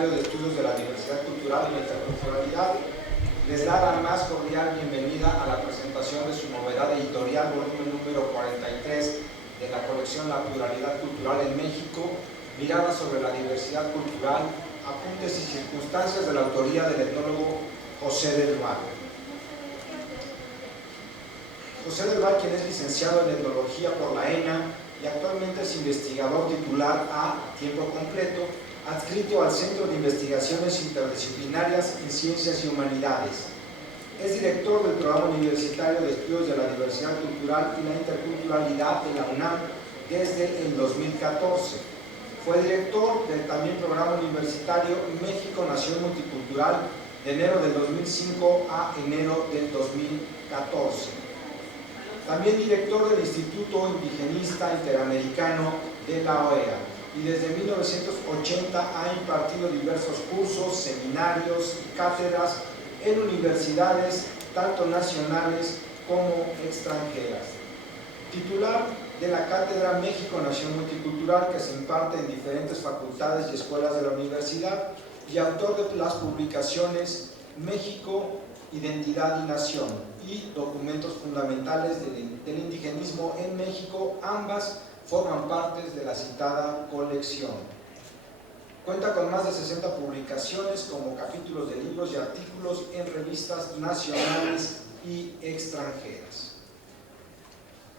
Universitario de Estudios de la Diversidad Cultural y la Interculturalidad les da la más cordial bienvenida a la presentación de su novedad editorial, volumen número 43 de la colección La Pluralidad Cultural en México, mirada sobre la diversidad cultural, apuntes y circunstancias, de la autoría del etnólogo José del Val. José del Val, quien es licenciado en etnología por la ENA y actualmente es investigador titular a tiempo completo, adscrito al Centro de Investigaciones Interdisciplinarias en Ciencias y Humanidades. Es director del Programa Universitario de Estudios de la Diversidad Cultural y la Interculturalidad de la UNAM desde el 2014. Fue director del también Programa Universitario México Nación Multicultural de enero del 2005 a enero del 2014. También director del Instituto Indigenista Interamericano de la OEA, y desde 1980 ha impartido diversos cursos, seminarios y cátedras en universidades tanto nacionales como extranjeras. Titular de la Cátedra México Nación Multicultural, que se imparte en diferentes facultades y escuelas de la universidad, y autor de las publicaciones México, Identidad y Nación y Documentos Fundamentales del Indigenismo en México. Ambas forman parte de la citada colección. Cuenta con más de 60 publicaciones como capítulos de libros y artículos en revistas nacionales y extranjeras.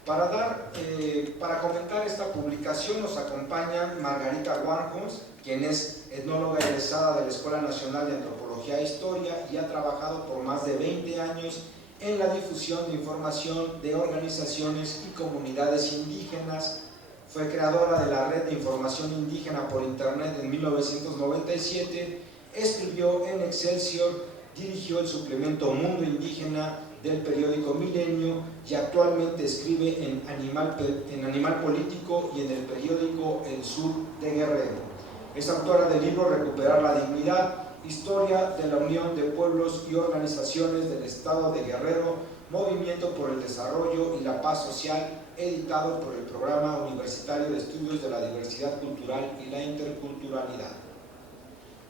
Para comentar esta publicación nos acompaña Margarita Warnholz, quien es etnóloga egresada de la Escuela Nacional de Antropología e Historia y ha trabajado por más de 20 años en la difusión de información de organizaciones y comunidades indígenas. Fue creadora de la Red de Información Indígena por Internet en 1997, escribió en Excelsior, dirigió el suplemento Mundo Indígena del periódico Milenio y actualmente escribe en Animal Político y en el periódico El Sur de Guerrero. Es autora del libro Recuperar la Dignidad, Historia de la Unión de Pueblos y Organizaciones del Estado de Guerrero, Movimiento por el Desarrollo y la Paz Social, editado por el Programa Universitario de Estudios de la Diversidad Cultural y la Interculturalidad.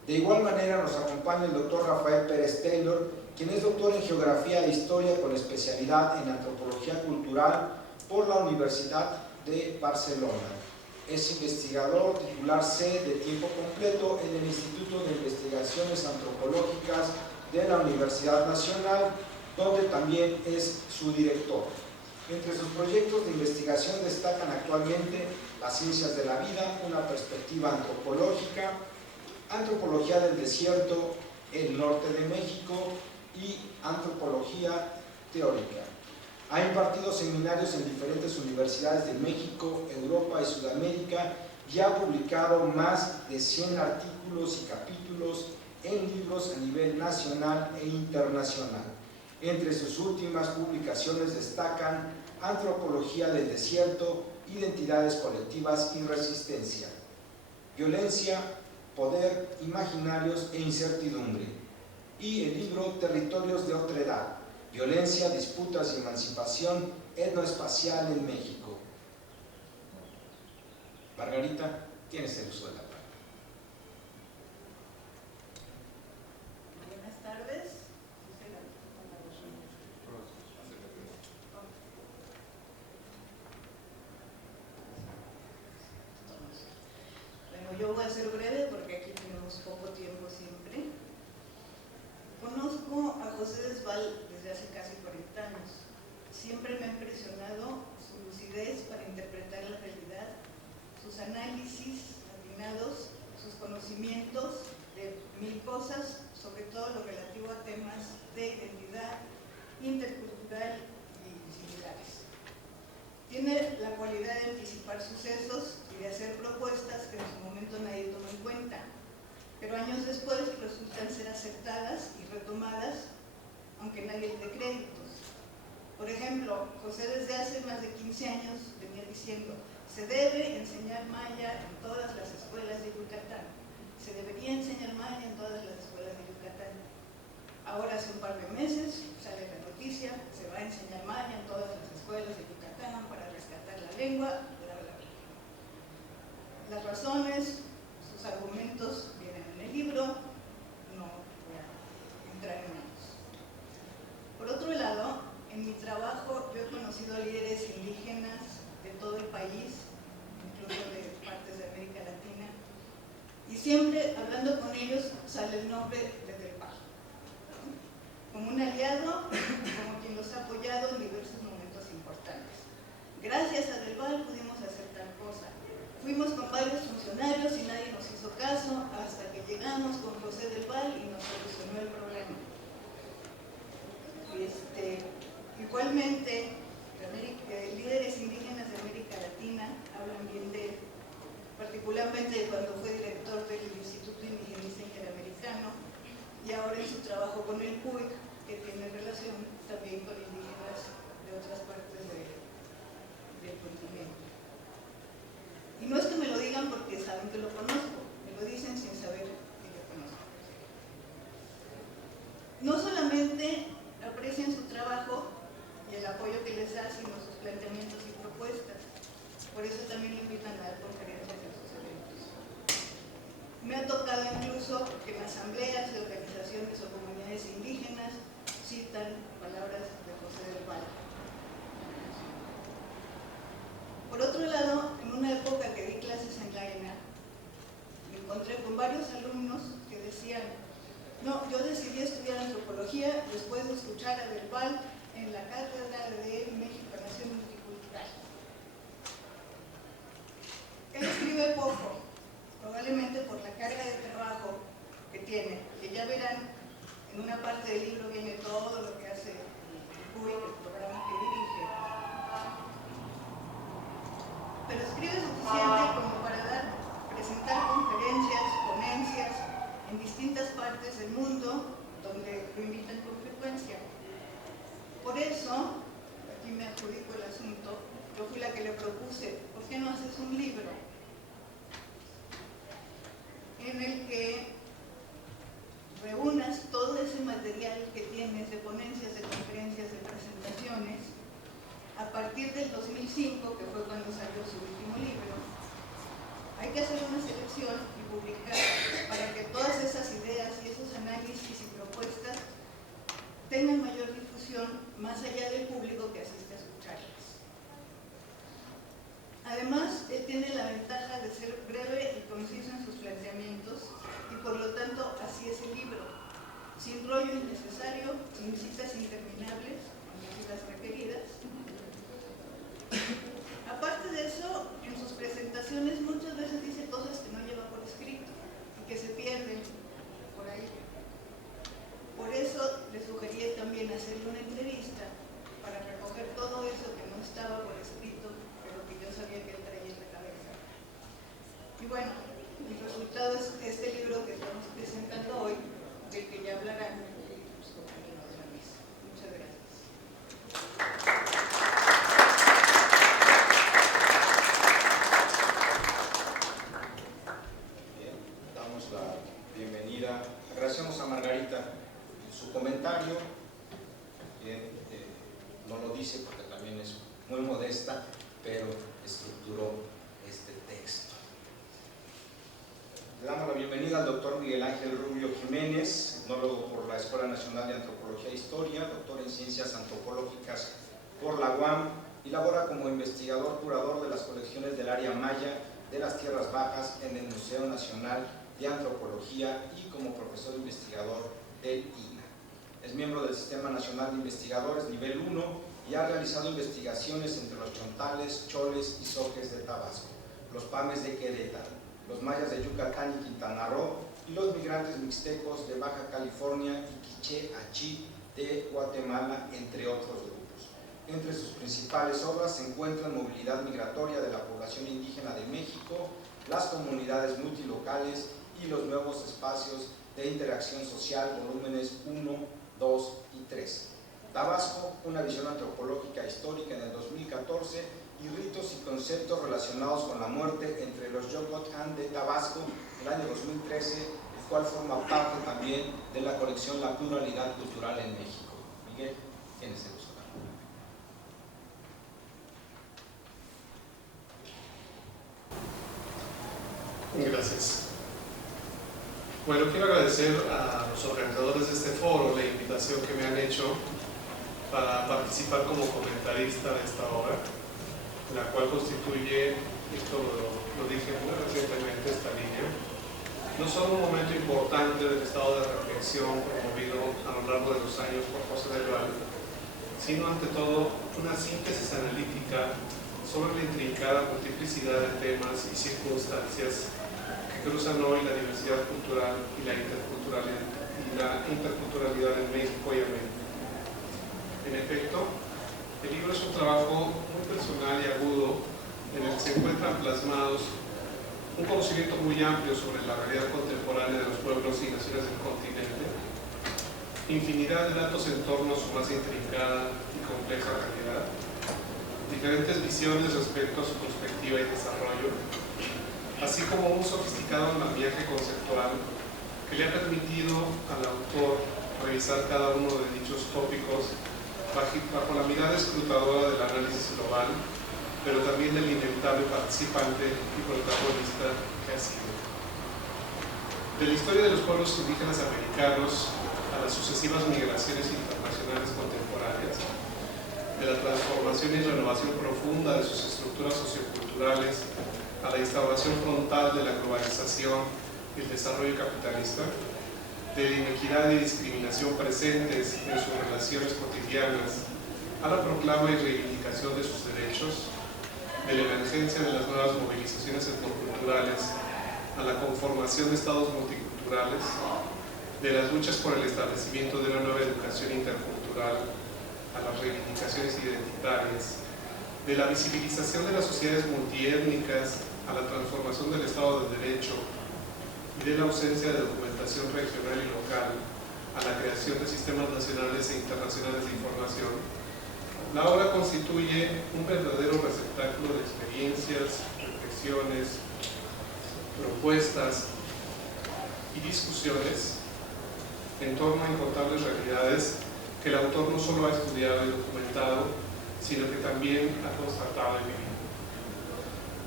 De igual manera nos acompaña el doctor Rafael Pérez Taylor, quien es doctor en Geografía e Historia con especialidad en Antropología Cultural por la Universidad de Barcelona. Es investigador titular C de tiempo completo en el Instituto de Investigaciones Antropológicas de la Universidad Nacional, donde también es su director. Entre sus proyectos de investigación destacan actualmente las ciencias de la vida, una perspectiva antropológica, antropología del desierto, el norte de México y antropología teórica. Ha impartido seminarios en diferentes universidades de México, Europa y Sudamérica y ha publicado más de 100 artículos y capítulos en libros a nivel nacional e internacional. Entre sus últimas publicaciones destacan Antropología del Desierto, Identidades Colectivas y Resistencia, Violencia, Poder, Imaginarios e Incertidumbre, y el libro Territorios de Otredad, Violencia, Disputas y Emancipación Etnoespacial en México. Margarita, tienes el uso de la palabra. Buenas tardes. Bueno, yo voy a ser breve porque aquí tenemos poco tiempo siempre. Conozco a José Desval desde hace casi 40 años. Siempre me ha impresionado su lucidez para interpretar la realidad, sus análisis atinados, sus conocimientos de mil cosas, sobre todo lo relativo a temas de identidad intercultural y similares. Tiene la cualidad de anticipar sucesos y de hacer propuestas que en su momento nadie tomó en cuenta, pero años después resultan ser aceptadas y retomadas, aunque nadie le dé créditos. Por ejemplo, José desde hace más de 15 años venía diciendo: se debe enseñar maya en todas las escuelas de Yucatán, se debería enseñar maya en todas las escuelas de Yucatán. Ahora, hace un par de meses, sale la noticia: se va a enseñar maya en todas las escuelas de Yucatán para rescatar la lengua, bla, bla, bla. Las razones, sus argumentos vienen en el libro, siempre hablando con ellos sale el nombre de Del Val, ¿no? Como un aliado, como quien los ha apoyado en diversos momentos importantes. Gracias a Del Val pudimos hacer tal cosa. Fuimos con varios funcionarios y nadie nos hizo caso hasta que llegamos con José Del Val y nos solucionó el problema. Igualmente, líderes indígenas de América Latina hablan bien de él, particularmente cuando fue director del Instituto Indigenista Interamericano y ahora en su trabajo con el PUIC, que tiene relación también con indígenas de otras partes del continente. Y no es que me lo digan porque saben que lo conozco, me lo dicen sin saber que yo conozco. No solamente aprecian su trabajo y el apoyo que les da, sino sus planteamientos y propuestas. Por eso también lo invitan a dar conferencias en sus eventos. Me ha tocado incluso que en asambleas de organizaciones o comunidades indígenas citan palabras de José Del Val. Por otro lado, en una época que di clases en la ENA, me encontré con varios alumnos que decían: no, yo decidí estudiar antropología después de escuchar a Del Val en la cátedra de México, Nación Multicultural. Él escribe poco, probablemente por la carga de trabajo que tiene, que ya verán, en una parte del libro viene todo lo que hace el PUIC, el programa que dirige. Pero escribe suficiente como para presentar conferencias, ponencias en distintas partes del mundo donde lo invitan con frecuencia. Por eso, aquí me adjudico el asunto, yo fui la que le propuse: ¿por qué no haces un libro en el que reúnas todo ese material que tienes de ponencias, de conferencias, de presentaciones, a partir del 2005, que fue cuando salió su último libro? Hay que hacer una selección y publicar para que todas esas ideas y esos análisis y propuestas tengan mayor difusión más allá del público que asiste a escucharlas. Además, él tiene la ventaja de ser breve y conciso en sus planteamientos y por lo tanto así es el libro, sin rollo innecesario, sin citas interminables, aunque sí las requeridas. Aparte de eso, en sus presentaciones muchas veces dice cosas que no lleva por escrito y que se pierden por ahí. Por eso le sugerí también hacerle una entrevista para recoger todo eso que no estaba por escrito, pero que yo sabía que él traía en la cabeza. Y bueno, el resultado es este libro que estamos presentando hoy, del que ya hablarán los compañeros de la mesa. Muchas gracias. Agradecemos a Margarita su comentario. Bien, no lo dice porque también es muy modesta, pero estructuró este texto. Le damos la bienvenida al doctor Miguel Ángel Rubio Jiménez, etnólogo por la Escuela Nacional de Antropología e Historia, doctor en Ciencias Antropológicas por la UAM y labora como investigador curador de las colecciones del área maya de las Tierras Bajas en el Museo Nacional de Antropología y como profesor investigador del INA. Es miembro del Sistema Nacional de Investigadores Nivel 1 y ha realizado investigaciones entre los chontales, choles y zoques de Tabasco, los pames de Querétaro, los mayas de Yucatán y Quintana Roo y los migrantes mixtecos de Baja California y Quiché Achí de Guatemala, entre otros grupos. Entre sus principales obras se encuentran Movilidad migratoria de la población indígena de México, las comunidades multilocales y los nuevos espacios de interacción social, volúmenes 1, 2 y 3. Tabasco, una visión antropológica histórica en el 2014 y ritos y conceptos relacionados con la muerte entre los Yocotlán de Tabasco, el año 2013, el cual forma parte también de la colección La Pluralidad Cultural en México. Miguel, tienes el uso. Gracias. Bueno, quiero agradecer a los organizadores de este foro la invitación que me han hecho para participar como comentarista de esta obra, la cual constituye, esto lo dije muy recientemente, esta línea, no solo un momento importante del estado de reflexión promovido a lo largo de los años por José del Val, sino ante todo una síntesis analítica sobre la intrincada multiplicidad de temas y circunstancias que cruzan hoy la diversidad cultural y la interculturalidad en México y América. En efecto, el libro es un trabajo muy personal y agudo en el que se encuentran plasmados un conocimiento muy amplio sobre la realidad contemporánea de los pueblos y naciones del continente, infinidad de datos en torno a su más intrincada y compleja realidad, diferentes visiones respecto a su perspectiva y desarrollo, así como un sofisticado andamiaje conceptual que le ha permitido al autor revisar cada uno de dichos tópicos bajo la mirada escrutadora del análisis global, pero también del inevitable participante y protagonista que ha sido. De la historia de los pueblos indígenas americanos a las sucesivas migraciones internacionales contemporáneas, de la transformación y renovación profunda de sus estructuras socioculturales a la instauración frontal de la globalización y el desarrollo capitalista, de la inequidad y discriminación presentes en sus relaciones cotidianas, a la proclama y reivindicación de sus derechos, de la emergencia de las nuevas movilizaciones etnoculturales, a la conformación de estados multiculturales, de las luchas por el establecimiento de una nueva educación intercultural, a las reivindicaciones identitarias, de la visibilización de las sociedades multiétnicas, a la transformación del Estado de Derecho, y de la ausencia de documentación regional y local a la creación de sistemas nacionales e internacionales de información, la obra constituye un verdadero receptáculo de experiencias, reflexiones, propuestas y discusiones en torno a incontables realidades que el autor no solo ha estudiado y documentado, sino que también ha constatado y vivido.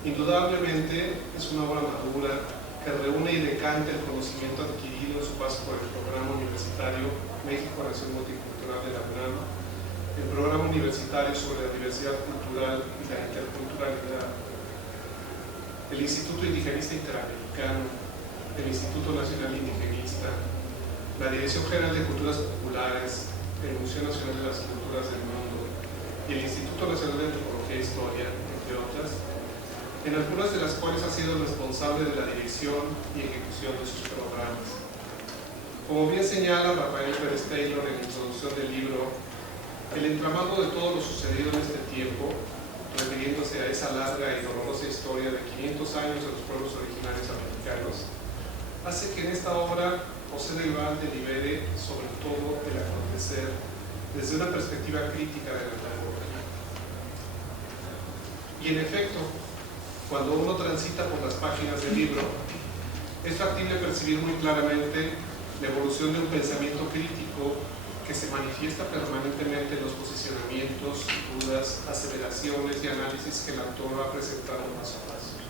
Indudablemente es una obra madura que reúne y decanta el conocimiento adquirido en su paso por el Programa Universitario México Nación Multicultural de la UNAM, el Programa Universitario sobre la Diversidad Cultural y la Interculturalidad, el Instituto Indigenista Interamericano, el Instituto Nacional Indigenista, la Dirección General de Culturas Populares, el Museo Nacional de las Culturas del Mundo y el Instituto Nacional de Antropología e Historia, entre otras, en algunas de las cuales ha sido responsable de la dirección y ejecución de sus programas. Como bien señala Rafael Pérez Taylor en la introducción del libro, el entramado de todo lo sucedido en este tiempo, refiriéndose a esa larga y dolorosa historia de 500 años de los pueblos originarios americanos, hace que en esta obra José del Val delibere sobre todo el acontecer desde una perspectiva crítica de la antropología. Y en efecto, cuando uno transita por las páginas del libro, es factible percibir muy claramente la evolución de un pensamiento crítico que se manifiesta permanentemente en los posicionamientos, dudas, aseveraciones y análisis que el autor va presentando paso a paso.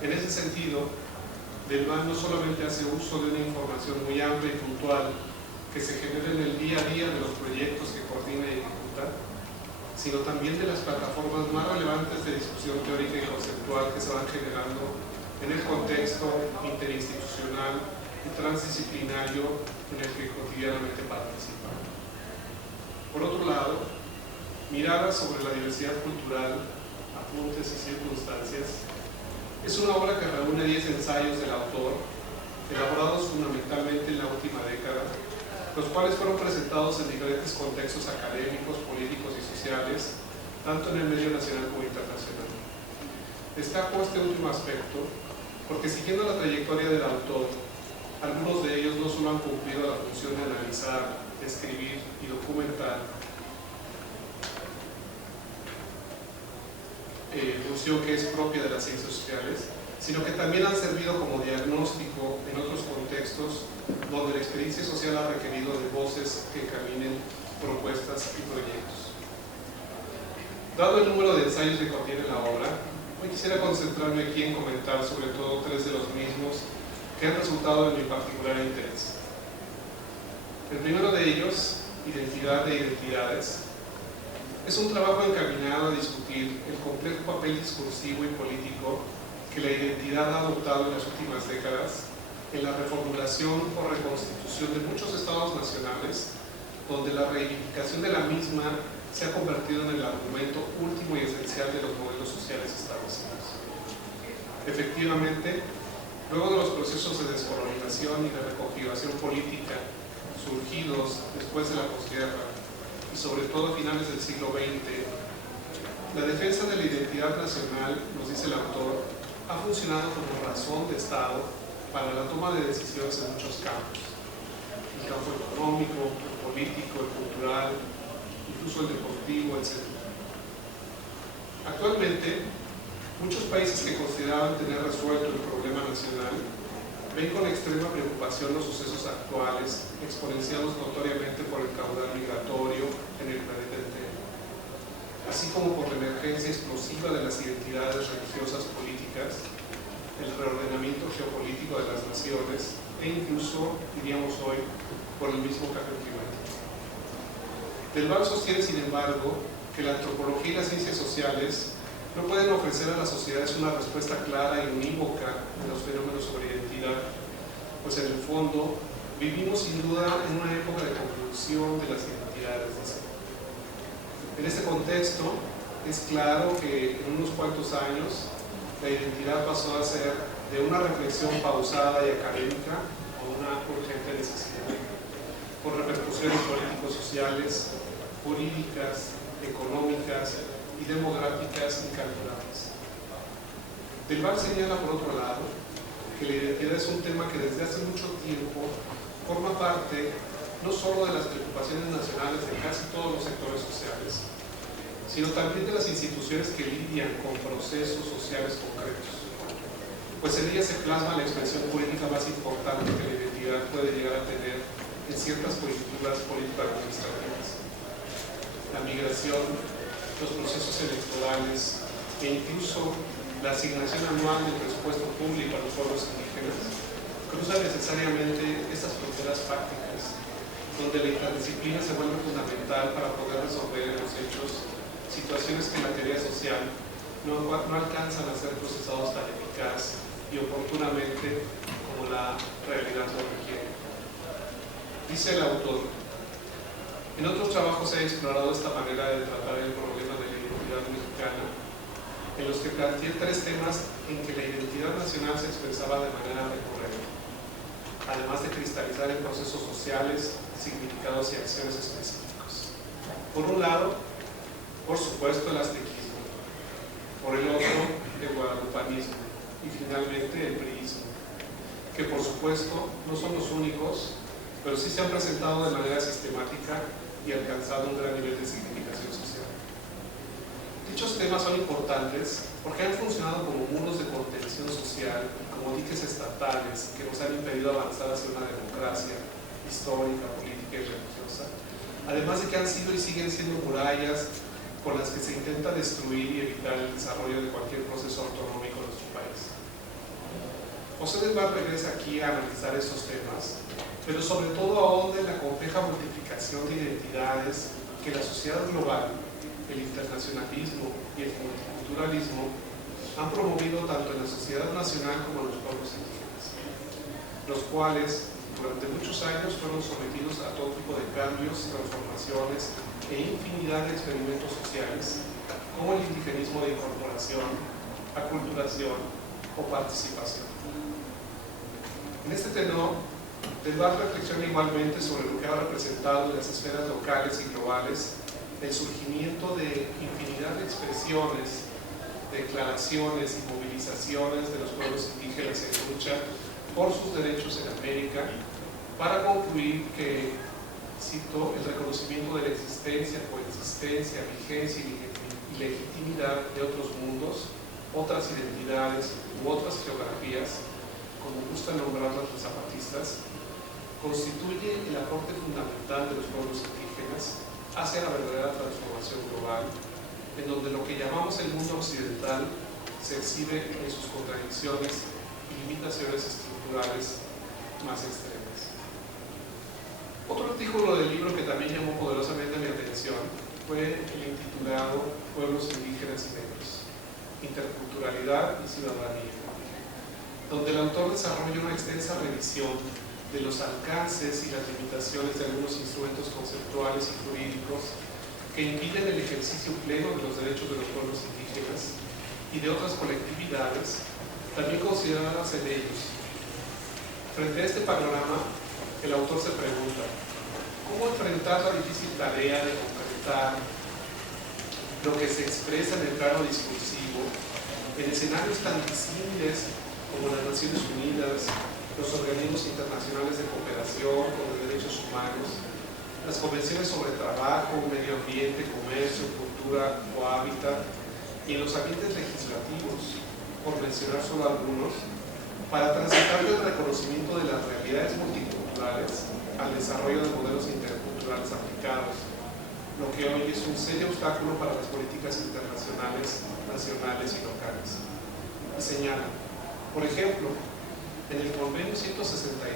En ese sentido, Del Val no solamente hace uso de una información muy amplia y puntual que se genera en el día a día de los proyectos que coordina y ejecuta, sino también de las plataformas más relevantes de discusión teórica y conceptual que se van generando en el contexto interinstitucional y transdisciplinario en el que cotidianamente participa. Por otro lado, Miradas sobre la diversidad cultural, apuntes y circunstancias, es una obra que reúne 10 ensayos del autor, elaborados fundamentalmente en la última década, los cuales fueron presentados en diferentes contextos académicos, políticos y sociales, tanto en el medio nacional como internacional. Destaco este último aspecto porque, siguiendo la trayectoria del autor, algunos de ellos no solo han cumplido la función de analizar, escribir y documentar, función que es propia de las ciencias sociales, sino que también han servido como diagnóstico en otros contextos donde la experiencia social ha requerido de voces que encaminen propuestas y proyectos. Dado el número de ensayos que contiene la obra, hoy quisiera concentrarme aquí en comentar sobre todo 3 de los mismos que han resultado de mi particular interés. El primero de ellos, Identidad de Identidades, es un trabajo encaminado a discutir el complejo papel discursivo y político que la identidad ha adoptado en las últimas décadas en la reformulación o reconstitución de muchos estados nacionales, donde la reivindicación de la misma se ha convertido en el argumento último y esencial de los modelos sociales establecidos. Efectivamente, luego de los procesos de descolonización y de reconfiguración política surgidos después de la posguerra y sobre todo a finales del siglo XX, la defensa de la identidad nacional, nos dice el autor, ha funcionado como razón de Estado para la toma de decisiones en muchos campos: el campo económico, el político, el cultural, incluso el deportivo, etc. Actualmente, muchos países que consideraban tener resuelto el problema nacional ven con extrema preocupación los sucesos actuales, exponenciados notoriamente por el caudal migratorio en el planeta entero, así como por la emergencia explosiva de las identidades religiosas políticas, el reordenamiento geopolítico de las naciones e incluso, diríamos hoy, por el mismo cambio climático. Del Val sostiene, sin embargo, que la antropología y las ciencias sociales no pueden ofrecer a las sociedades una respuesta clara y unívoca de los fenómenos sobre identidad, pues en el fondo vivimos sin duda en una época de confusión de las identidades, dice. En este contexto, es claro que en unos cuantos años la identidad pasó a ser de una reflexión pausada y académica a una urgente necesidad, por repercusiones políticos-sociales, jurídicas, económicas y demográficas incalculables. Del Val señala, por otro lado, que la identidad es un tema que desde hace mucho tiempo forma parte no solo de las preocupaciones nacionales de casi todos los sectores sociales, sino también de las instituciones que lidian con procesos sociales concretos, pues en ellas se plasma la expresión política más importante que la identidad puede llegar a tener en ciertas coyunturas político-administrativas: la migración, los procesos electorales e incluso la asignación anual del presupuesto público a los pueblos indígenas cruzan necesariamente estas fronteras prácticas, donde la interdisciplina se vuelve fundamental para poder resolver en los hechos situaciones que en la teoría social no alcanzan a ser procesados tan eficaz y oportunamente como la realidad lo requiere. Dice el autor: en otros trabajos se ha explorado esta manera de tratar el problema de la identidad mexicana, en los que planteé tres temas en que la identidad nacional se expresaba de manera recurrente, además de cristalizar en procesos sociales, significados y acciones específicos. Por un lado, por supuesto, el aztequismo; por el otro, el guadalupanismo; y finalmente el priismo, que por supuesto no son los únicos, pero sí se han presentado de manera sistemática y alcanzado un gran nivel de significación social. Dichos temas son importantes porque han funcionado como muros de contención social y como diques estatales que nos han impedido avanzar hacia una democracia histórica, política y religiosa, además de que han sido y siguen siendo murallas con las que se intenta destruir y evitar el desarrollo de cualquier proceso autonómico en nuestro país. José del Val regresa aquí a analizar estos temas, pero sobre todo ahonda en la compleja multiplicación de identidades que la sociedad global, el internacionalismo y el multiculturalismo han promovido tanto en la sociedad nacional como en los pueblos indígenas, los cuales durante muchos años fueron sometidos a todo tipo de cambios, transformaciones e infinidad de experimentos sociales, como el indigenismo de incorporación, aculturación o participación. En este tenor, Del Val reflexiona igualmente sobre lo que ha representado en las esferas locales y globales el surgimiento de infinidad de expresiones, declaraciones y movilizaciones de los pueblos indígenas en lucha por sus derechos en América, para concluir que, cito, el reconocimiento de la existencia, coexistencia, vigencia y legitimidad de otros mundos, otras identidades u otras geografías, como gustan nombrarlas los zapatistas, constituye el aporte fundamental de los pueblos indígenas hacia la verdadera transformación global, en donde lo que llamamos el mundo occidental se exhibe en sus contradicciones y limitaciones estructurales más extremas. Otro artículo del libro que también llamó poderosamente mi atención fue el intitulado Pueblos indígenas y negros, interculturalidad y ciudadanía, donde el autor desarrolla una extensa revisión de los alcances y las limitaciones de algunos instrumentos conceptuales y jurídicos que impiden el ejercicio pleno de los derechos de los pueblos indígenas y de otras colectividades, también consideradas en ellos. Frente a este panorama, el autor se pregunta: ¿cómo enfrentar la difícil tarea de concretar lo que se expresa en el plano discursivo en escenarios tan disímiles como las Naciones Unidas, los organismos internacionales de cooperación con los derechos humanos, las convenciones sobre trabajo, medio ambiente, comercio, cultura o hábitat, y en los ambientes legislativos, por mencionar solo algunos, para transitar del reconocimiento de las realidades multiculturales al desarrollo de modelos interculturales aplicados, lo que hoy es un serio obstáculo para las políticas internacionales, nacionales y locales. Y señala, por ejemplo, en el convenio 169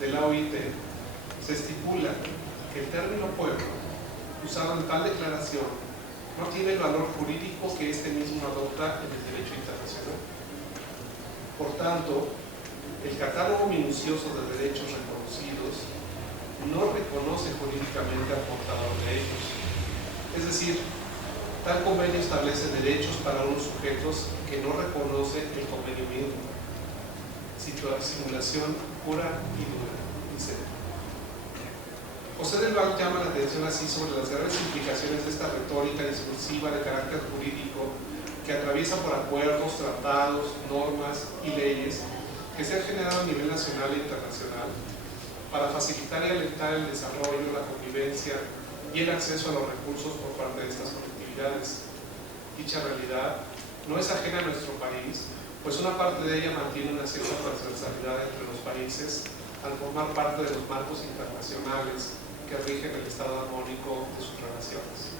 de la OIT se estipula que el término pueblo, usado en tal declaración, no tiene el valor jurídico que este mismo adopta en el derecho internacional. Por tanto, el catálogo minucioso de derechos reconocidos no reconoce jurídicamente al portador de ellos. Es decir, tal convenio establece derechos para unos sujetos que no reconoce el convenio mismo. Simulación pura y dura, dice. José del Val llama la atención así sobre las graves implicaciones de esta retórica discursiva de carácter jurídico que atraviesa por acuerdos, tratados, normas y leyes que se han generado a nivel nacional e internacional para facilitar y alentar el desarrollo, la convivencia y el acceso a los recursos por parte de estas colectividades. Dicha realidad no es ajena a nuestro país, pues una parte de ella mantiene una cierta transversalidad entre los países al formar parte de los marcos internacionales que rigen el estado armónico de sus relaciones.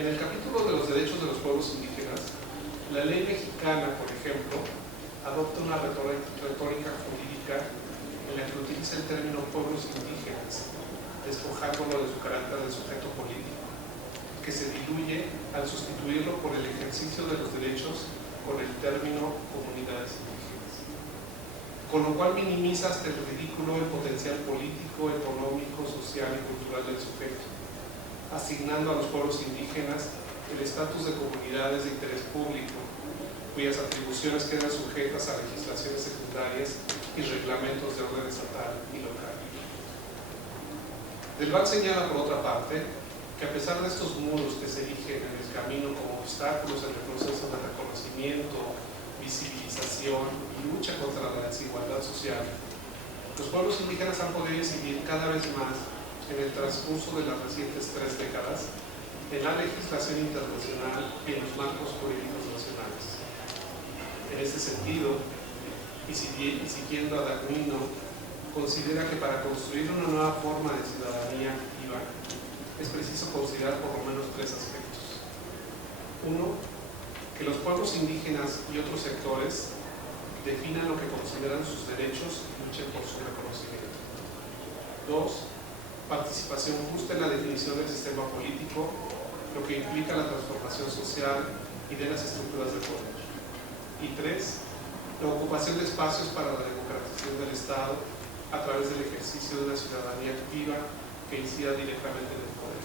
En el capítulo de los derechos de los pueblos indígenas, la ley mexicana, por ejemplo, adopta una retórica jurídica en la que utiliza el término pueblos indígenas, despojándolo de su carácter de sujeto político, que se diluye al sustituirlo por el ejercicio de los derechos con el término comunidades indígenas, con lo cual minimiza hasta el ridículo el potencial político, económico, social y cultural del sujeto, asignando a los pueblos indígenas el estatus de comunidades de interés público, cuyas atribuciones quedan sujetas a legislaciones secundarias y reglamentos de orden estatal y local. Del Val señala, por otra parte, que a pesar de estos muros que se erigen en el camino como obstáculos en el proceso de reconocimiento, visibilización y lucha contra la desigualdad social, los pueblos indígenas han podido incidir cada vez más en el transcurso de las recientes 3 décadas en la legislación internacional y en los marcos jurídicos nacionales. En este sentido, y siguiendo a Dagnino, considera que para construir una nueva forma de ciudadanía activa es preciso considerar por lo menos 3 aspectos. 1, que los pueblos indígenas y otros sectores definan lo que consideran sus derechos y luchen por su reconocimiento. 2, participación justa en la definición del sistema político, lo que implica la transformación social y de las estructuras de poder. Y 3, la ocupación de espacios para la democratización del Estado a través del ejercicio de una ciudadanía activa que incida directamente en el poder.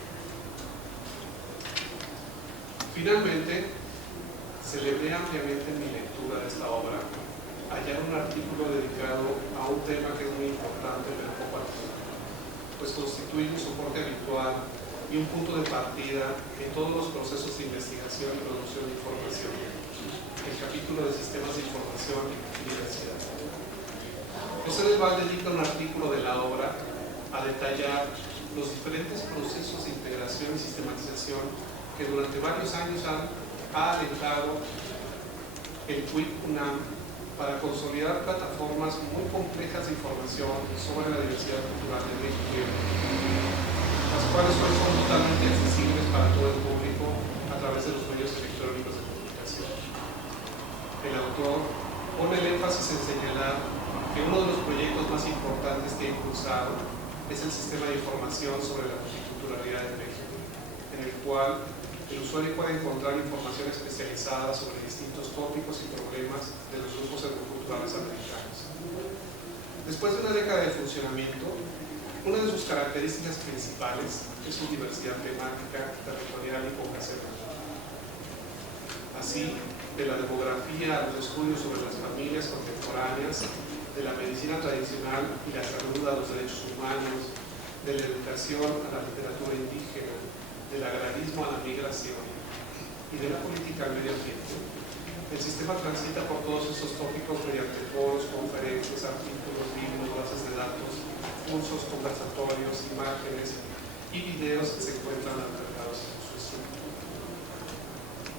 Finalmente, celebré ampliamente en mi lectura de esta obra hallar un artículo dedicado a un tema que es muy importante pero poco actual, pues constituye un soporte habitual y un punto de partida en todos los procesos de investigación y producción de información, el capítulo de sistemas de información y diversidad. José del Val dedica un artículo de la obra a detallar los diferentes procesos de integración y sistematización que durante varios años ha alentado el CUIC-UNAM para consolidar plataformas muy complejas de información sobre la diversidad cultural de México, las cuales hoy son totalmente accesibles para todo el público a través de los medios electrónicos de comunicación. El autor pone el énfasis en señalar que uno de los proyectos más importantes que ha impulsado es el sistema de información sobre la multiculturalidad de México, en el cual el usuario puede encontrar información especializada sobre distintos tópicos y problemas de los grupos etnoculturales americanos. Después de una década de funcionamiento, una de sus características principales es su diversidad temática, territorial y poblacional. Así, de la demografía a los estudios sobre las familias contemporáneas, de la medicina tradicional y la salud a los derechos humanos, de la educación a la literatura indígena, del agrarismo a la migración y de la política al medio ambiente, el sistema transita por todos estos tópicos mediante foros, conferencias, artículos, libros, bases de datos, cursos, conversatorios, imágenes y videos que se encuentran albergados en su estudio.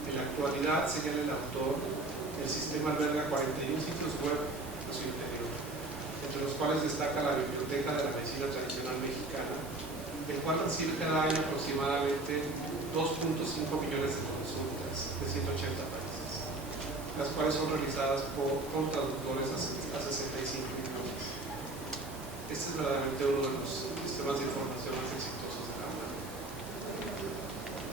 En la actualidad, señala el autor, el sistema alberga 41 sitios web en su interior, entre los cuales destaca la Biblioteca de la Medicina Tradicional Mexicana, el cual recibe cada año aproximadamente 2.5 millones de consultas de 180 países, las cuales son realizadas con traductores a 65 idiomas. Este es verdaderamente uno de los sistemas de información más exitosos de la UNAM.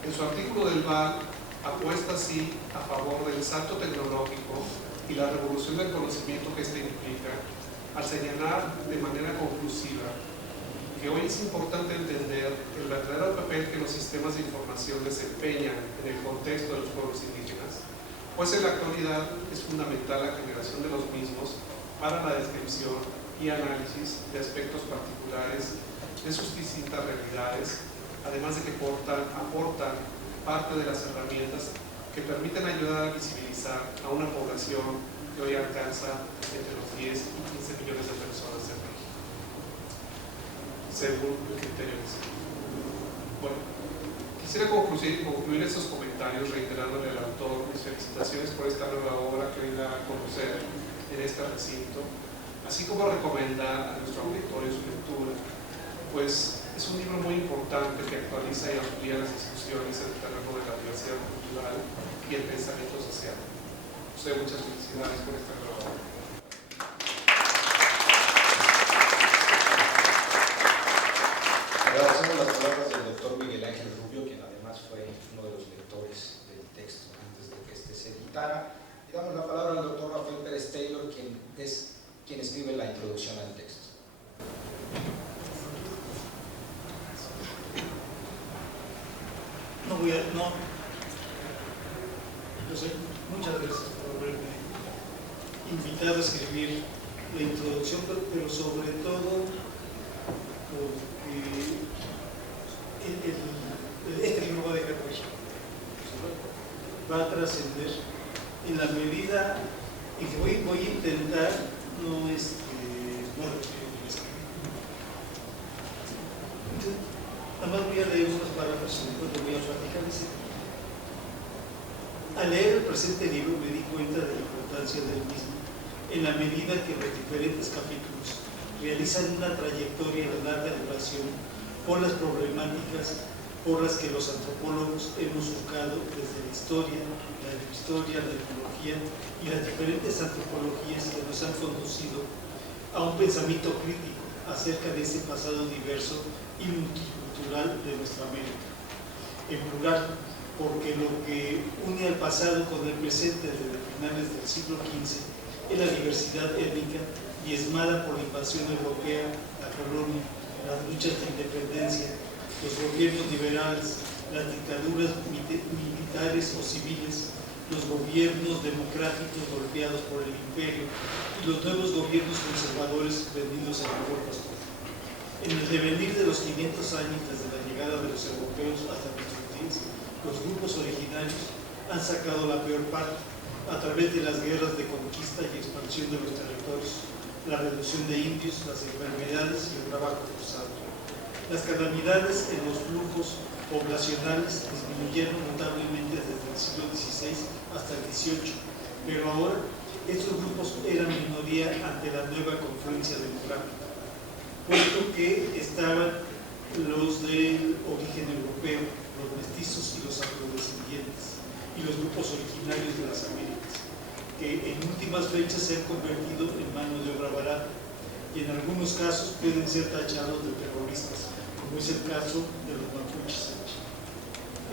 En su artículo del VAL apuesta así a favor del salto tecnológico y la revolución del conocimiento que este implica, al señalar de manera conclusiva que hoy es importante entender el verdadero papel que los sistemas de información desempeñan en el contexto de los pueblos indígenas, pues en la actualidad es fundamental la generación de los mismos para la descripción y análisis de aspectos particulares de sus distintas realidades, además de que aportan parte de las herramientas que permiten ayudar a visibilizar a una población que hoy alcanza entre los 10 y 15 millones de personas en México, según el criterio que se tiene. Bueno, quisiera concluir estos comentarios reiterándole al autor mis felicitaciones por esta nueva obra que hoy da a conocer en este recinto, así como recomendar a nuestro auditorio su lectura, pues es un libro muy importante que actualiza y amplía las discusiones en el terreno de la diversidad cultural y el pensamiento social. Muchas felicidades por esta nueva obra. Agradecemos las palabras del doctor Miguel Ángel Rubio, quien además fue uno de los lectores del texto antes de que este se editara. Y damos la palabra al doctor Rafael Pérez Taylor, quien escribe la introducción al texto. Muchas gracias por haberme invitado a escribir la introducción, pero sobre todo porque este libro va a dejar huella, va a trascender en la medida en que voy a intentar no repetir lo que escribí. Nada más voy a leer unas palabras y después lo voy a platicar. Al leer el presente libro me di cuenta de la importancia del mismo, en la medida que los diferentes capítulos realizan una trayectoria de larga duración por las problemáticas por las que los antropólogos hemos buscado desde la historia, la etnología y las diferentes antropologías que nos han conducido a un pensamiento crítico acerca de ese pasado diverso y multicultural de nuestra América. En plural, porque lo que une al pasado con el presente desde finales del siglo XV es la diversidad étnica diezmada por la invasión europea, la colonia, las luchas de independencia, los gobiernos liberales, las dictaduras militares o civiles, los gobiernos democráticos golpeados por el imperio y los nuevos gobiernos conservadores vendidos al mejor postor. En el devenir de los 500 años desde la llegada de los europeos hasta nuestros días, los grupos originarios han sacado la peor parte a través de las guerras de conquista y expansión de los territorios, la reducción de indios, las enfermedades y el trabajo forzado. Las calamidades en los flujos poblacionales disminuyeron notablemente desde el siglo XVI hasta el XVIII, pero ahora estos grupos eran minoría ante la nueva confluencia demográfica, puesto que estaban los del origen europeo, los mestizos y los afrodescendientes, y los grupos originarios de las Américas, que en últimas fechas se han convertido en mano de obra barata y en algunos casos pueden ser tachados de terroristas, como es el caso de los mapuches en Chile.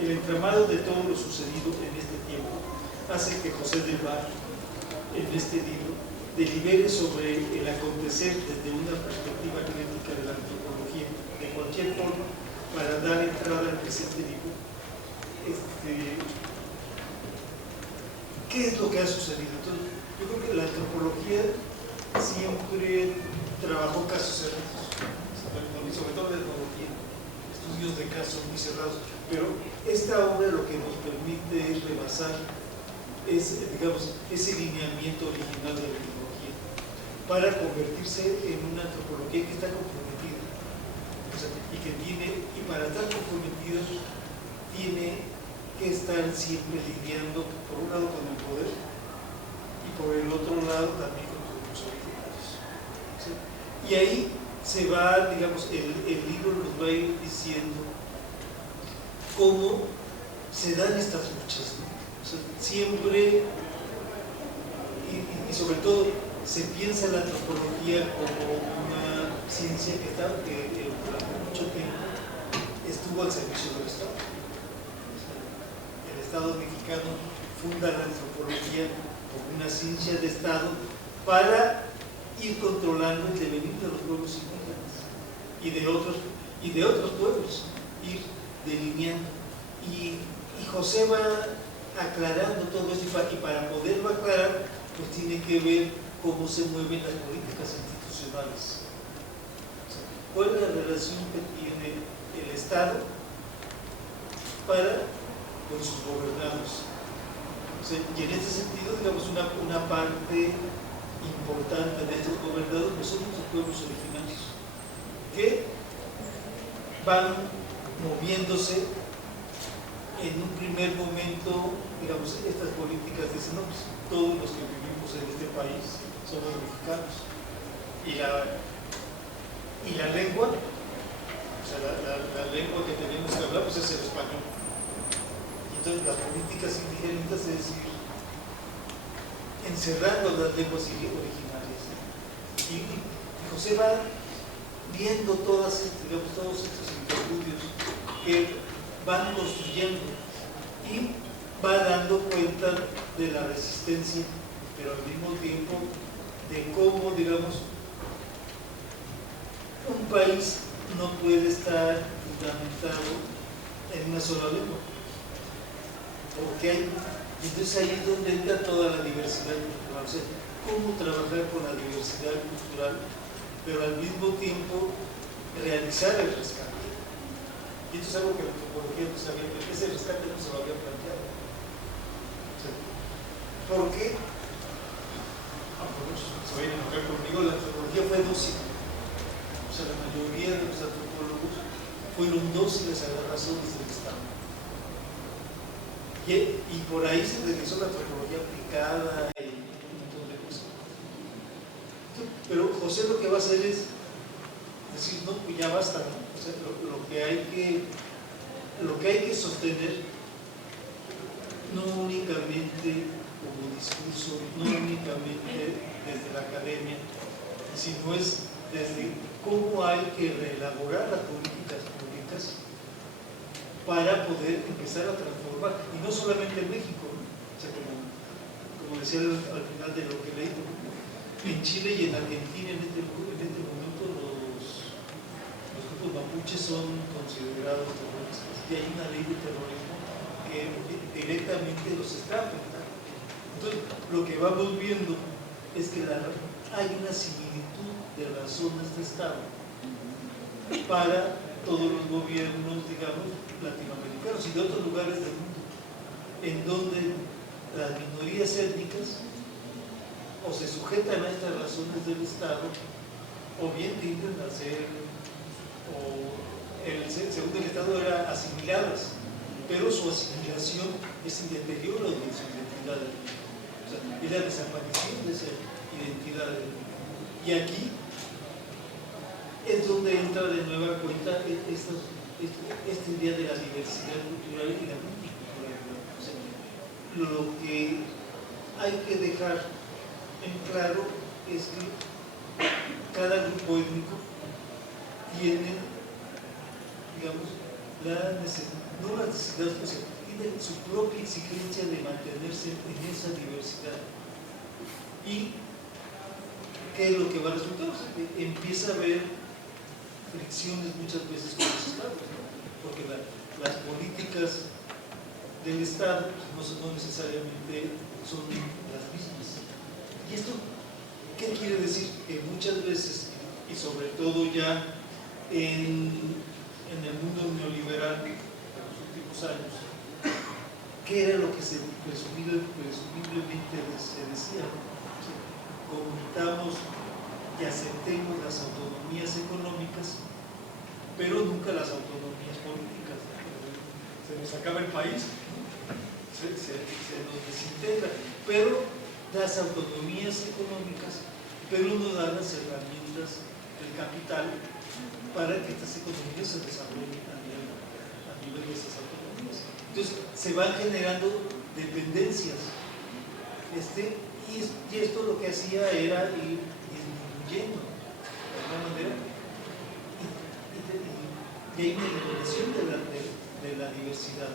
El entramado de todo lo sucedido en este tiempo hace que José del Val, en este libro, delibere sobre el acontecer desde una perspectiva crítica de la antropología, de cualquier forma, para dar entrada al presente libro. ¿Qué es lo que ha sucedido? Entonces, yo creo que la antropología siempre trabajó casos cerrados, sobre todo la etnología, estudios de casos muy cerrados, pero esta obra lo que nos permite es rebasar digamos, ese lineamiento original de la etnología para convertirse en una antropología que está comprometida, o sea, y para estar comprometida tiene que estar siempre lidiando por un lado con el poder y por el otro lado también con los grupos originarios, ¿sí? Y ahí se va, digamos, el libro nos va a ir diciendo cómo se dan estas luchas, ¿no? O sea, siempre y sobre todo se piensa la antropología como una ciencia que durante mucho tiempo estuvo al servicio del Estado. O sea, el Estado mexicano funda la antropología como una ciencia de Estado para ir controlando el devenir de los pueblos indígenas y de otros pueblos, ir delineando. Y José va aclarando todo esto, y para poderlo aclarar, pues tiene que ver cómo se mueven las políticas institucionales. O sea, ¿cuál es la relación que tiene el Estado con sus gobernados? O sea, y en este sentido, digamos, una parte importante de estos gobernados pues son los pueblos originarios, que van moviéndose. En un primer momento, digamos, estas políticas dicen, no, pues todos los que vivimos en este país somos mexicanos. Y la lengua, o sea, la lengua que tenemos que hablar, pues es el español. Y entonces las políticas indigenistas es ir encerrando las lenguas originarias. Y José va viendo todos estos interludios que van construyendo y va dando cuenta de la resistencia, pero al mismo tiempo de cómo, digamos, un país no puede estar fundamentado en una sola lengua, porque entonces ahí es donde entra toda la diversidad cultural, o sea, cómo trabajar con la diversidad cultural, pero al mismo tiempo realizar el rescate. Y esto es algo que la antropología no sabía, porque ese rescate no se lo había planteado. O sea, ¿por qué? Aunque muchos se vayan a enojar conmigo, la antropología fue dócil. O sea, la mayoría de los antropólogos fueron dóciles a las razones del Estado. Y por ahí se realizó la antropología aplicada y un montón de cosas. Pero José lo que va a hacer es decir, no, pues ya basta, ¿no? O sea, lo que hay que sostener no únicamente como discurso, no únicamente desde la academia, sino es desde cómo hay que reelaborar las políticas públicas para poder empezar a transformar, y no solamente en México, ¿no? O sea, como decía al final de lo que leí, en Chile y en Argentina en este momento los grupos mapuches son considerados terroristas y hay una ley de terrorismo que directamente los está afectando. Entonces, lo que vamos viendo es que hay una similitud de razones de Estado para todos los gobiernos, digamos, latinoamericanos y de otros lugares del mundo, en donde las minorías étnicas o se sujetan a estas razones del Estado o bien tienden a ser, según el Estado, eran asimiladas, pero su asimilación es el deterioro de su identidad, o sea, es la desaparición de esa identidad. Y aquí es donde entra de nueva cuenta esta idea de la diversidad cultural y la multiculturalidad. O sea, lo que hay que dejar en claro es que cada grupo étnico tiene, digamos, no las necesidades, o sea, tiene su propia exigencia de mantenerse en esa diversidad. ¿Y qué es lo que va a resultar? O sea, empieza a haber fricciones muchas veces con los estados, ¿no? Porque las políticas del Estado no necesariamente son las mismas. ¿Y esto qué quiere decir? Que muchas veces, y sobre todo ya en el mundo neoliberal de los últimos años, ¿qué era lo que presumiblemente se decía? Comitamos y aceptemos las autonomías económicas, pero nunca las autonomías políticas. Se nos acaba el país, se nos desintegra, pero las autonomías económicas, pero no dan las herramientas del capital para que estas economías se desarrollen a nivel de esas autonomías. Entonces se van generando dependencias, y esto lo que hacía era ir disminuyendo de alguna manera, y hay una eliminación de la diversidad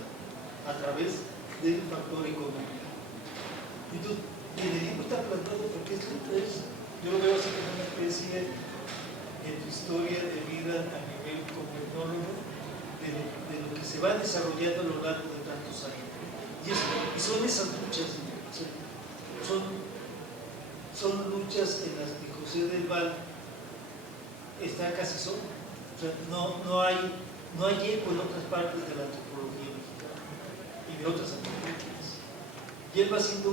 a través del factor económico. Entonces, el libro está planteado porque esto yo lo veo así como una especie de tu historia de vida a nivel como etnólogo, de lo que se va desarrollando a lo largo de tantos años. Y son esas luchas, son luchas en las que José del Val está casi solo. O sea, no hay eco en otras partes de la antropología mexicana y de otras antropologías. Y él va haciendo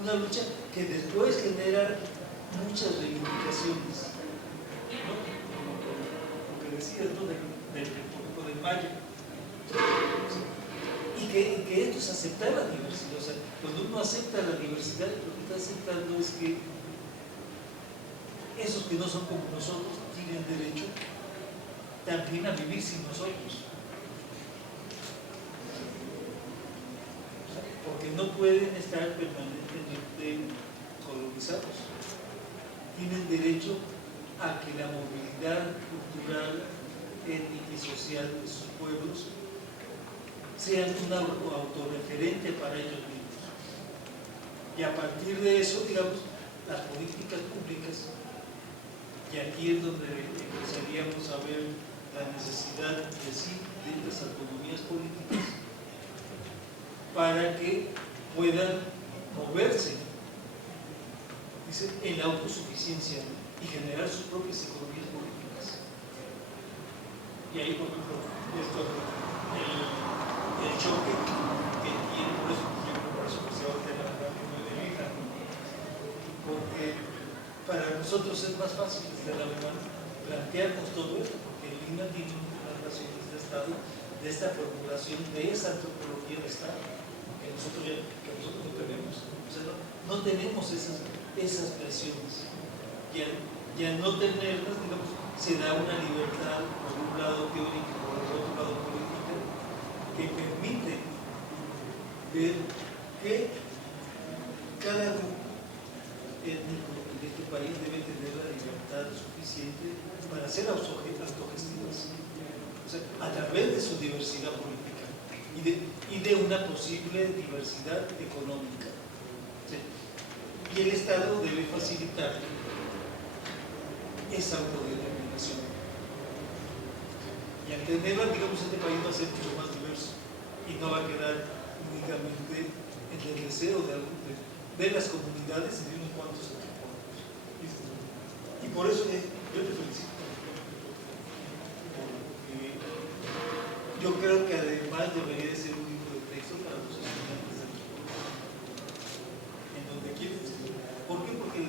una lucha que después genera muchas reivindicaciones, ¿no? Lo que decías, ¿no? del Maya. Y que esto es aceptar la diversidad. O sea, cuando uno acepta la diversidad, lo que está aceptando es que esos que no son como nosotros tienen derecho también a vivir sin nosotros. Porque no pueden estar permanentemente colonizados. Tienen derecho a que la movilidad cultural, étnica y social de sus pueblos sean un autorreferente para ellos mismos. Y a partir de eso, digamos, las políticas públicas, y aquí es donde empezaríamos a ver la necesidad de las autonomías políticas para que puedan moverse, dice, en la autosuficiencia y generar sus propias economías políticas. Y ahí, por ejemplo, el choque que tiene, por eso se va a tener la de Lina, porque para nosotros es más fácil desde la alemán plantearnos todo esto, porque Lina tiene unas relaciones de Estado, de esta formulación, de esa antropología de Estado, que nosotros no tenemos. O sea, no tenemos esas presiones. Y al no tenerlas, digamos, se da una libertad, por un lado teórica y por el otro lado política, que permite ver que cada grupo étnico de este país debe tener la libertad suficiente para ser autogestivas, o sea, a través de su diversidad política y de una posible diversidad económica. ¿Sí? Y el Estado debe facilitar esa autodeterminación. Y al tenerla, digamos, este país va a ser mucho más diverso y no va a quedar únicamente en el deseo de las comunidades y de unos cuantos antropólogos. Y por eso yo te felicito, porque yo creo que además debería de ser un libro de texto para los estudiantes de antropología, en donde quieren estudiar. ¿Por qué? Porque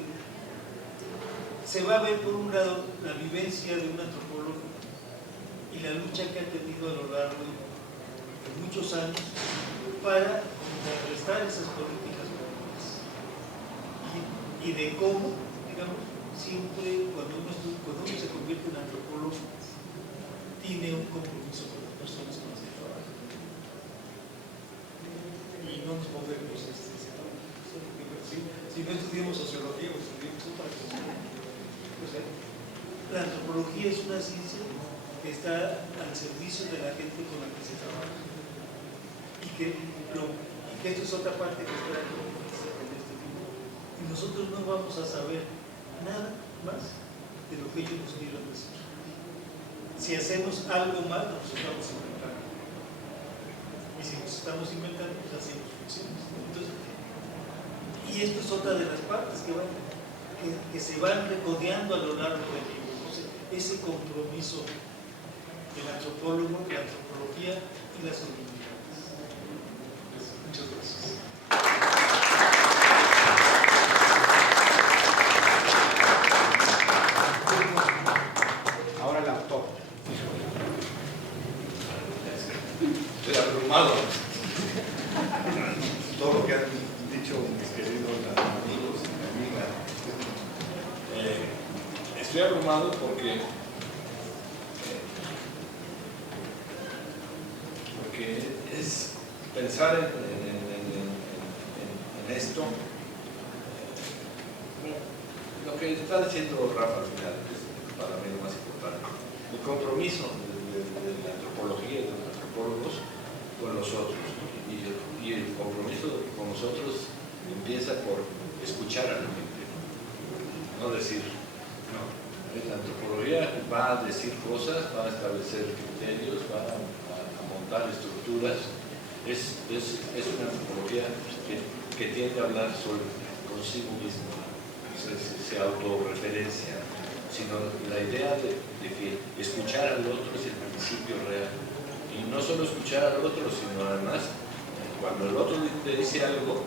se va a ver por un lado la vivencia de un antropólogo y la lucha que ha tenido a lo largo de muchos años para contrarrestar esas políticas públicas y de cómo, digamos, siempre cuando uno se convierte en antropólogo tiene un compromiso con las personas con las que trabaja y no nos podemos si no estudiamos sociología o estudiamos otra cosa. O sea, la antropología es una ciencia que está al servicio de la gente con la que se trabaja. Y que esto es otra parte que está en este libro. Y nosotros no vamos a saber nada más de lo que ellos nos quieran decir. Si hacemos algo más, nos estamos inventando. Y si nos estamos inventando, pues hacemos ficciones. Entonces, y esto es otra de las partes que se van recodeando a lo largo del libro. Entonces, ese compromiso del antropólogo, de la antropología y las humanidades. Muchas gracias. Ahora el autor. Estoy abrumado. Todo lo que han dicho mis queridos amigos y amigas. Estoy abrumado porque es pensar en esto. Lo que está diciendo Rafa al final, que es para mí lo más importante, el compromiso de la antropología y de los antropólogos con los otros, y el compromiso con nosotros empieza por escuchar a la gente, no decir, no, la antropología va a decir cosas, va a establecer criterios, va a montar estructuras, es una antropología que tiende a hablar consigo mismo, se autorreferencia, sino la idea de que escuchar al otro es el principio real. Y no solo escuchar al otro, sino además, cuando el otro te dice algo,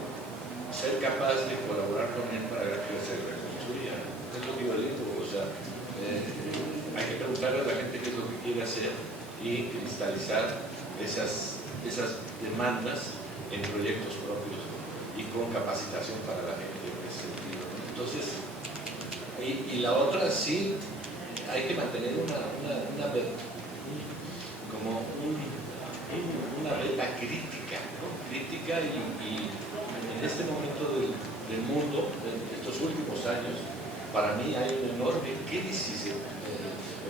ser capaz de colaborar con él para que se reconstruya. Es lo que yo digo, o sea, hay que preguntarle a la gente qué es lo que quiere hacer y cristalizar esas demandas en proyectos propios y con capacitación para la gente en ese sentido. Entonces, y la otra sí, hay que mantener una beta crítica, ¿no? Crítica y en este momento del mundo, en estos últimos años, para mí hay una enorme crisis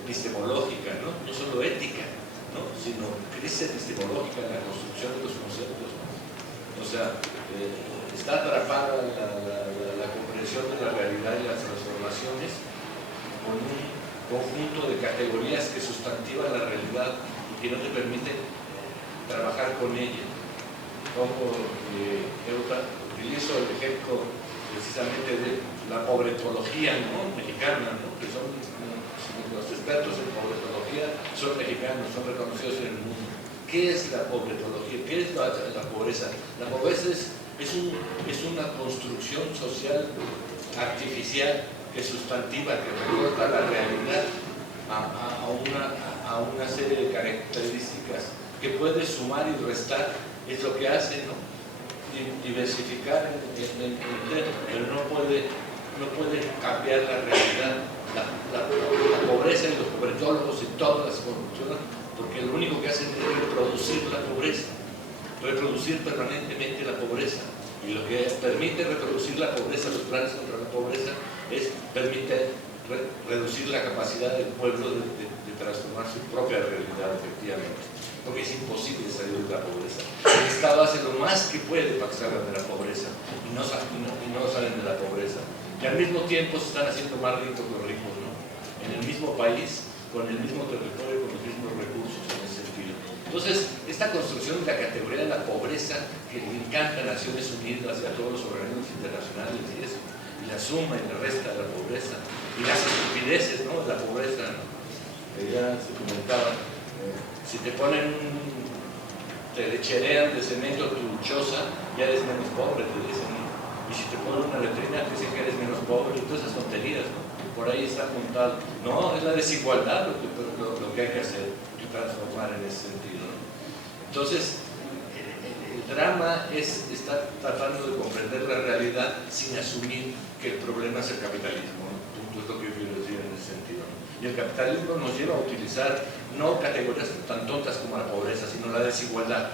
epistemológica, ¿no? No solo ética, ¿no? Sino crisis epistemológica en la construcción de los conceptos, ¿no? O sea, está atrapada la comprensión de la realidad y las transformaciones con un conjunto de categorías que sustantivan la realidad y que no te permiten trabajar con ella. Como utilizo el ejemplo precisamente de la pobretología, ¿no? Mexicana, ¿no? Que son los expertos en pobretología, son mexicanos, son reconocidos en el mundo. ¿Qué es la pobretología? ¿Qué es la pobreza? La pobreza es una construcción social artificial que sustantiva, que recorta la realidad a una serie de características que puede sumar y restar, es lo que hace, ¿no? Diversificar pero no puede cambiar la realidad. La pobreza y los pobretólogos y todas las corrupciones, porque lo único que hacen es reproducir la pobreza, reproducir permanentemente la pobreza. Y lo que permite reproducir la pobreza, los planes contra la pobreza, permite reducir la capacidad del pueblo de transformar su propia realidad, efectivamente. Porque es imposible salir de la pobreza. El Estado hace lo más que puede para que salgan de la pobreza y no salen de la pobreza. Y al mismo tiempo se están haciendo más ricos los ricos, ¿no? En el mismo país, con el mismo territorio, con los mismos recursos en ese sentido. Entonces, esta construcción de la categoría de la pobreza que le encanta a Naciones Unidas y a todos los organismos internacionales y eso, y la suma y la resta de la pobreza, y las estupideces, ¿no? De la pobreza, ¿no? Ya se comentaba, si te te lecherean de cemento tu choza, ya eres menos pobre, te dicen, ¿no? Y si te ponen una letrina, te dicen que eres menos pobre, y todas esas tonterías, ¿no? Por ahí está apuntado. No, es la desigualdad lo que hay que hacer, que transformar en ese sentido, ¿no? Entonces, el drama es estar tratando de comprender la realidad sin asumir que el problema es el capitalismo, ¿no? Punto es lo que yo quiero decir en ese sentido, ¿no? Y el capitalismo nos lleva a utilizar no categorías tan tontas como la pobreza, sino la desigualdad,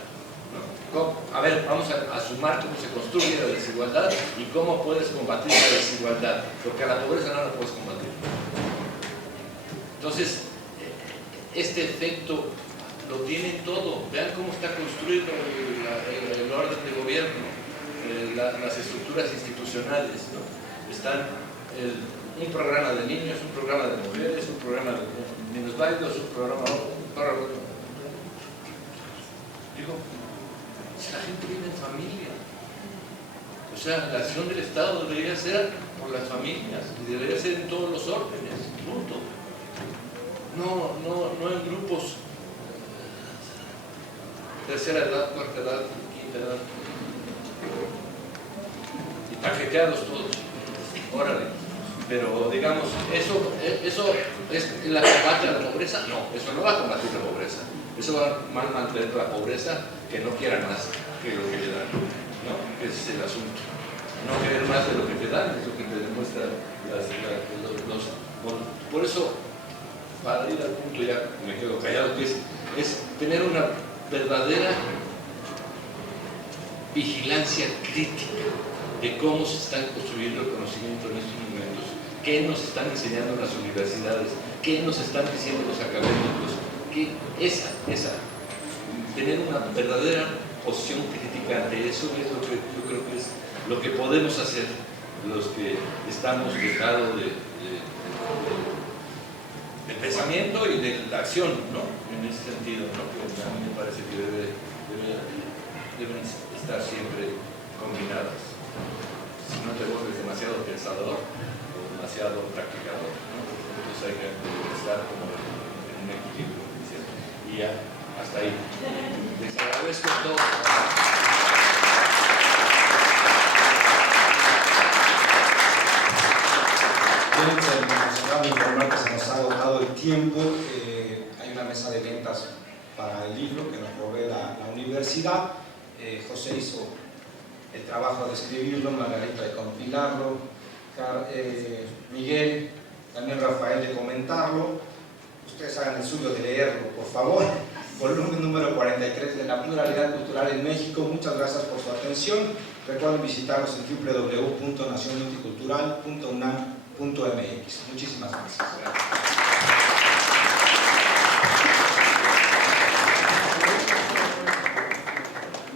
¿no? A ver, vamos a sumar cómo se construye la desigualdad y cómo puedes combatir la desigualdad, porque a la pobreza no la puedes combatir. Entonces, este efecto lo tienen todo. Vean cómo está construido el orden de gobierno, las estructuras institucionales, ¿no? Están un programa de niños, un programa de mujeres, un programa de minusválidos, un programa... Digo, si la gente vive en familia, o sea, la acción del Estado debería ser por las familias y debería ser en todos los órdenes, punto. No en grupos, tercera edad, cuarta edad, quinta edad, y tarjeteados todos, órale. Pero digamos, ¿eso es la combate a la pobreza? No, eso no va a combatir la pobreza. Eso va a mantener la pobreza, que no quiera más que lo que le dan, ¿no? Ese es el asunto. No querer más de lo que te dan, es lo que te demuestra por eso, para ir al punto, ya me quedo callado, que es tener una verdadera vigilancia crítica de cómo se está construyendo el conocimiento en estos momentos, qué nos están enseñando las universidades, qué nos están diciendo los académicos, que tener una verdadera posición crítica ante eso es lo que yo creo que es lo que podemos hacer los que estamos dejados de pensamiento y de la acción, ¿no? En ese sentido, ¿no? Que a mí me parece que deben estar siempre combinadas. Si no te vuelves demasiado pensador o demasiado practicador, ¿no? Entonces hay que estar como en un equilibrio. Y ya, hasta ahí. Les agradezco todo. Nos acaba de informar que se nos ha agotado el tiempo. Hay una mesa de ventas para el libro que nos provee la universidad. José hizo el trabajo de escribirlo, Margarita de compilarlo, Miguel, también Rafael de comentarlo. Ustedes hagan el suyo de leerlo, por favor. Volumen número 43 de la pluralidad cultural en México. Muchas gracias por su atención. Recuerden visitarnos en www.nacionmulticultural.unam.mx. Muchísimas gracias.